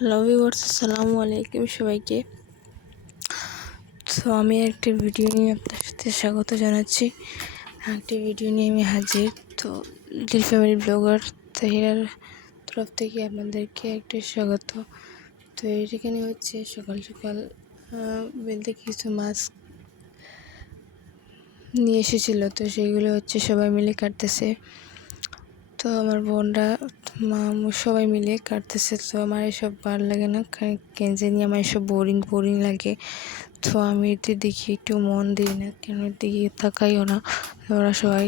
Hello viewers, আসসালামু আলাইকুম সবাইকে। তো আমি একটি ভিডিও নিয়ে আপনার সাথে স্বাগত জানাচ্ছি। একটি ভিডিও নিয়ে আমি হাজির। তো লিটল ফ্যামিলি ব্লগার তাহিরার তরফ থেকে আপনাদেরকে একটা স্বাগত। তো এখানে হচ্ছে সকাল সকাল বেলতে কিছু মাছ নিয়ে এসেছিলো, তো সেইগুলো হচ্ছে সবাই মিলে কাটতেছে। তো আমার বোনরা মামু সবাই মিলে কাটতেছে। তো আমার এসব ভালো লাগে না, কেন জানি আমার এসব বোরিং লাগে। তো আমি এতে দেখি একটু মন দিই না, কেন দিকে তাকাইও না। ওরা সবাই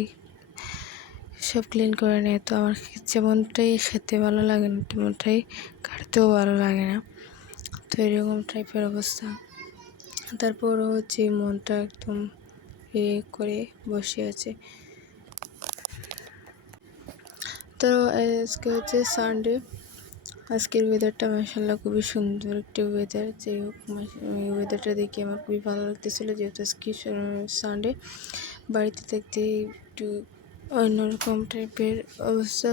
সব ক্লিন করে নেয়। তো আমার যেমনটাই খেতে ভালো লাগে না, তেমনটাই কাটতেও ভালো লাগে না। তো এরকম টাইপের অবস্থা। তারপরও হচ্ছে মনটা একদম করে বসে আছে। তো আজকে হচ্ছে সানডে। আজকের ওয়েদারটা মাশাআল্লাহ খুবই সুন্দর একটি ওয়েদার। যাই হোক, ওয়েদারটা দেখে আমার খুবই ভালো লাগতেছিলো, যেহেতু আজকে সানডে। বাড়িতে থাকতে একটু অন্যরকম টাইপের অবস্থা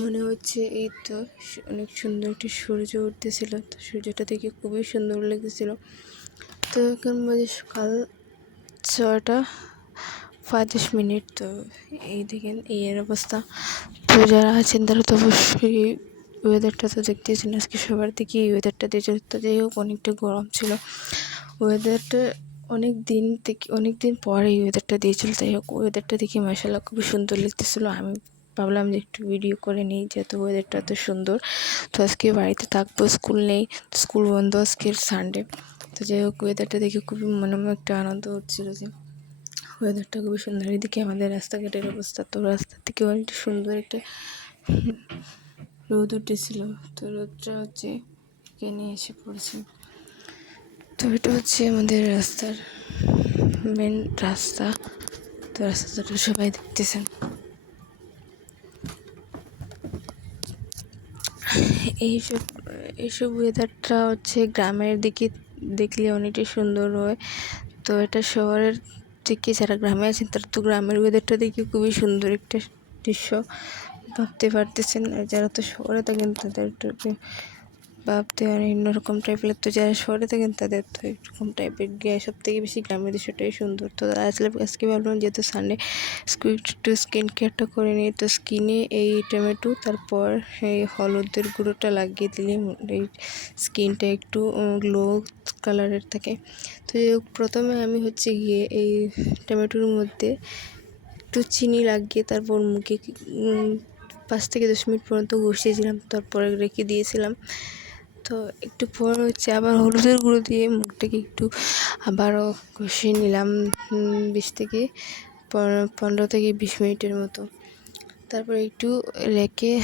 মনে হচ্ছে। এই তো অনেক সুন্দর একটি সূর্য উঠতেছিল, তো সূর্যটা দেখে খুবই সুন্দর লাগতেছিলো। তো এখন বাজে সকাল 6:35। তো এই দেখেন এর অবস্থা। তো যারা আছেন তারা তো অবশ্যই ওয়েদারটা তো দেখতেছেন। আজকে সবার দিকে এই ওয়েদারটা দিয়েছিল। তো যাই হোক, অনেকটা গরম ছিল ওয়েদারটা। অনেক দিন পরে এই ওয়েদারটা দিয়েছিল। যাই হোক, ওয়েদারটা দেখে মাশাআল্লাহ খুবই সুন্দর লাগতেছিলো। আমি ভাবলাম যে একটু ভিডিও করে নিই, যেহেতু ওয়েদারটা এত সুন্দর। তো আজকে বাড়িতে থাকবো, স্কুল নেই, স্কুল বন্ধ, আজকের সানডে। তো যাই হোক, ওয়েদারটা দেখে খুবই মনে একটা আনন্দ হচ্ছিল যে ওয়েদারটা খুবই সুন্দর। এদিকে আমাদের রাস্তাঘাটের অবস্থা, তো রাস্তা থেকে অনেকটা সুন্দর একটা রোদ উঠেছিল। তো রোদটা হচ্ছে এখানে এসে পড়েছে। তো এটা হচ্ছে আমাদের রাস্তার মেন রাস্তা। তো রাস্তাটা সবাই দেখতেছেন। এইসব ওয়েদারটা হচ্ছে গ্রামের দিকে দেখলে অনেকটাই সুন্দর হয়। তো এটা শহরের থেকে যারা গ্রামে আছেন তারা তো গ্রামের ওয়েদারটা দেখে খুবই সুন্দর একটা দৃশ্য ভাবতে পারতেছেন। আর যারা তো শহরে থাকেন তাদের ভাবতে অন্যরকম টাইপের লাগতো। যারা শহরে থাকেন তাদের তো এরকম টাইপের সব থেকে বেশি গ্রামের দৃশ্যটাই সুন্দর। তো আজকে ভাবলাম যেহেতু সানডে, একটু স্কিন কেয়ারটা করে নিই। তো স্কিনে এই টমেটো তারপর এই হলুদের গুঁড়োটা লাগিয়ে দিলে এই স্কিনটা একটু গ্লো কালারের থাকে। তো প্রথমে আমি হচ্ছে গিয়ে এই টমেটোর মধ্যে একটু চিনি লাগিয়ে তারপর মুখে 5 থেকে 10 মিনিট পর্যন্ত ঘষিয়েছিলাম, তারপরে রেখে দিয়েছিলাম। তো একটু পর হচ্ছে আবার হলুদের গুঁড়ো দিয়ে মুখটাকে একটু আবারও কষিয়ে নিলাম 15 থেকে 20 মিনিটের মতো। তারপর একটু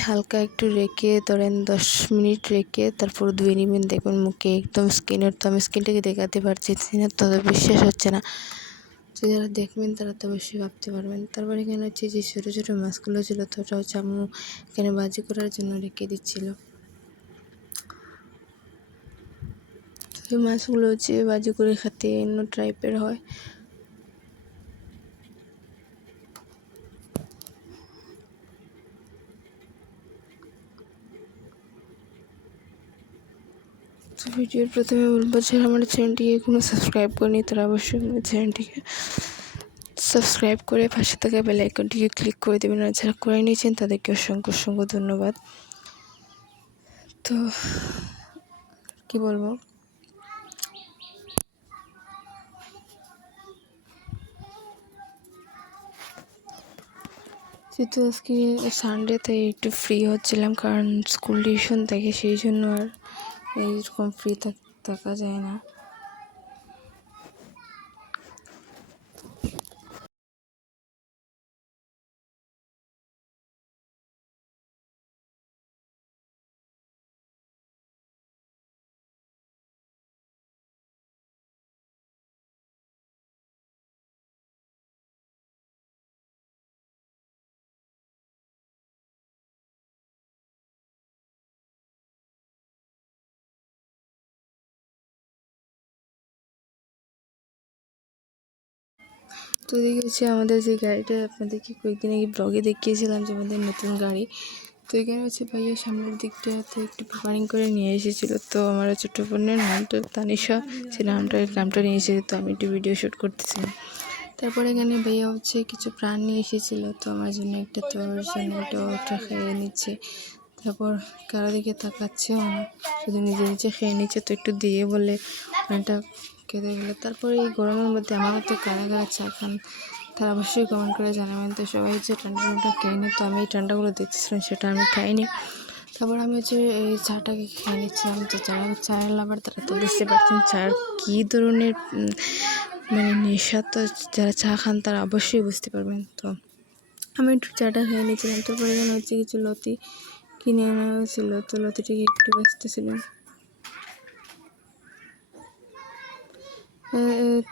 হালকা একটু রেখে ধরেন 10 মিনিট রেখে তারপর ধুয়ে নেবেন। দেখবেন মুখে একদম তো আমি স্কিনটাকে দেখাতে পারছি না, তো বিশ্বাস হচ্ছে না। তো যারা দেখবেন তারা তো অবশ্যই ভাবতে পারবেন। তারপর এখানে হচ্ছে যে ছোটো ছোটো মাছগুলো ছিল, তো ওটা হচ্ছে আম্মু এখানে ভাজি করার জন্য রেখে দিচ্ছিলো। এই মাছগুলো হচ্ছে ভাজি করে খেতে অন্য টাইপের হয়। তো ভিডিওর প্রথমে বলবো, যারা আমার চ্যানেলটিকে এখনো সাবস্ক্রাইব করেনি তারা অবশ্যই আমার চ্যানেলটিকে সাবস্ক্রাইব করে পাশে থাকা বেল আইকনটিকে ক্লিক করে দেবেন। আর যারা করে নিয়েছেন তাদেরকে অসংখ্য ধন্যবাদ। তো কি বলবো, যেহেতু আজকে সানডে তাই একটু ফ্রি হচ্ছিলাম, কারণ স্কুল টিউশন থাকে, সেই জন্য আর এইরকম ফ্রি থাকা যায় না। তো এদিকে হচ্ছে আমাদের যে গাড়িটা আপনাদেরকে কয়েকদিন আগে ব্লগে দেখিয়েছিলাম, যে আমাদের নতুন গাড়ি, তো এখানে হচ্ছে ভাইয়া সামনের দিকটাতে একটু প্রিপারিং করে নিয়ে এসেছিলো। তো আমার ছোটো বোনের নামটা তানিশা, সে নামটা নিয়ে এসেছে। তো আমি একটু ভিডিও শ্যুট করতেছিলাম। তারপরে এখানে ভাইয়া হচ্ছে কিছু প্রাণ নিয়ে এসেছিলো, তো আমার জন্য একটা, তো ওর জন্য ওটা খেয়ে নিচ্ছে। তারপর কারো দিকে তাকাচ্ছেও না, শুধু নিজে নিজে খেয়ে নিচ্ছে। তো একটু দিয়ে বলে প্রাণটা খেতে গেলে। তারপরে এই গরমের মধ্যে আমার মতো কারা কারা চা খান তারা অবশ্যই কমেন্ট করে জানাবেন। তো সবাই হচ্ছে ঠান্ডা খাইনি, তো আমি এই ঠান্ডাগুলো দেখতেছিলাম, সেটা আমি খাইনি। তারপর আমি হচ্ছে এই চাটাকে খেয়ে নিচ্ছিলাম। তো যারা চায়ের লাভার তারা তো বুঝতে পারছেন চার কী ধরনের মানে নেশা। তো যারা চা খান তারা অবশ্যই বুঝতে পারবেন। তো আমি একটু চাটা খেয়ে নিয়েছিলাম। তারপরে এখানে হচ্ছে কিছু লতি কিনে আনা হয়েছিল, তো লতিটিকে একটু বেচতেছিলাম।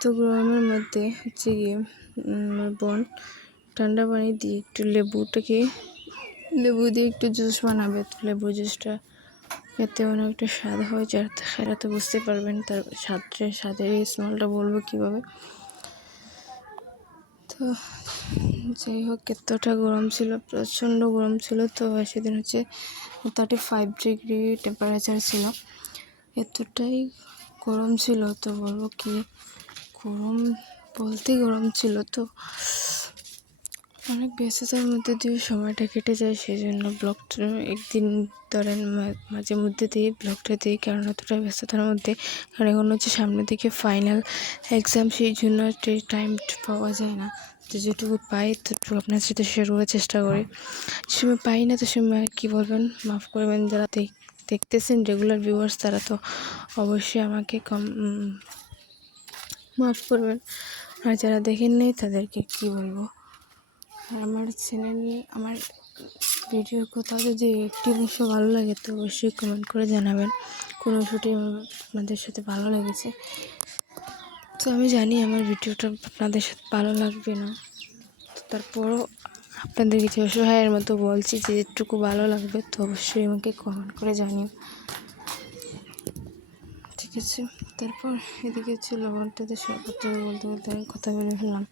তো গরমের মধ্যে হচ্ছে গিয়ে আমার বোন ঠান্ডা পানি দিয়ে একটু লেবু দিয়ে একটু জুস বানাবে। তো লেবু জুসটা খেতে অনেকটা স্বাদ হয়, যারা খেলে তো বুঝতে পারবেন তার স্বাদের স্মেলটা বলবো কীভাবে। তো যাই হোক, এতটা গরম ছিল, প্রচণ্ড গরম ছিল। তো সেদিন হচ্ছে 35 ডিগ্রি টেম্পারেচার ছিল, এতটাই গরম ছিল। তো বলবো কি, গরম বলতেই গরম ছিল। তো অনেক ব্যস্ততার মধ্যে দিয়ে সময়টা কেটে যায়, সেই জন্য ব্লগটা একদিন ধরেন মাঝে মধ্যে দিয়ে ব্লগটা দিই, কারণ অতটা ব্যস্ততার মধ্যে, কারণ এখন হচ্ছে সামনের দিকে ফাইনাল এক্সাম, সেই জন্য টাইম পাওয়া যায় না। তো যেটুকু পাই ততটুকু আপনার সাথে শেয়ার করার চেষ্টা করি। সময় পাই না তো সময় আর কী বলবেন, মাফ করবেন। যারা দেখতেছেন রেগুলার ভিউয়ার্স তারা তো অবশ্যই আমাকে মাফ করবেন, আর যারা দেখেন নেই তাদেরকে কী বলবো। আর আমার চ্যানেল, আমার ভিডিওর কোথাও যদি একটি অংশ ভালো লাগে তো অবশ্যই কমেন্ট করে জানাবেন কোন অংশটি আপনাদের সাথে ভালো লেগেছে। তো আমি জানি আমার ভিডিওটা আপনাদের সাথে ভালো লাগবে না, তারপরও আপনাদের কিছু অসহায়ের মতো বলছি যে যেটুকু ভালো লাগবে তো অবশ্যই আমাকে কমেন্ট করে জানিও, ঠিক আছে। তারপর এদিকে হচ্ছে লবণটাতে সরবত বলতে বলতে আমি কথা বলে ফেললাম।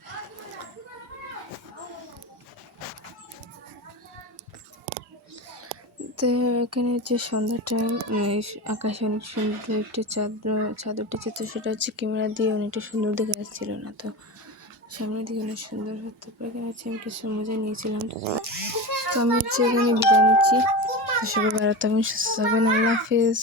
তো এখানে হচ্ছে সন্ধ্যার টাইম, আকাশে অনেক সুন্দর একটা চাঁদ উঠেছে। তো সেটা হচ্ছে ক্যামেরা দিয়ে অনেকটা সুন্দর দেখা যাচ্ছিল না, তো সামনের দিকে অনেক সুন্দর হতে পারে। এখানে হচ্ছে আমি কিছু মজা নিয়েছিলাম। তো আমি হচ্ছে এখানে বিদায় নিচ্ছি। তো সবাই ভালো থাকবেন, সুস্থ থাকবেন, আল্লাহ হাফিজ।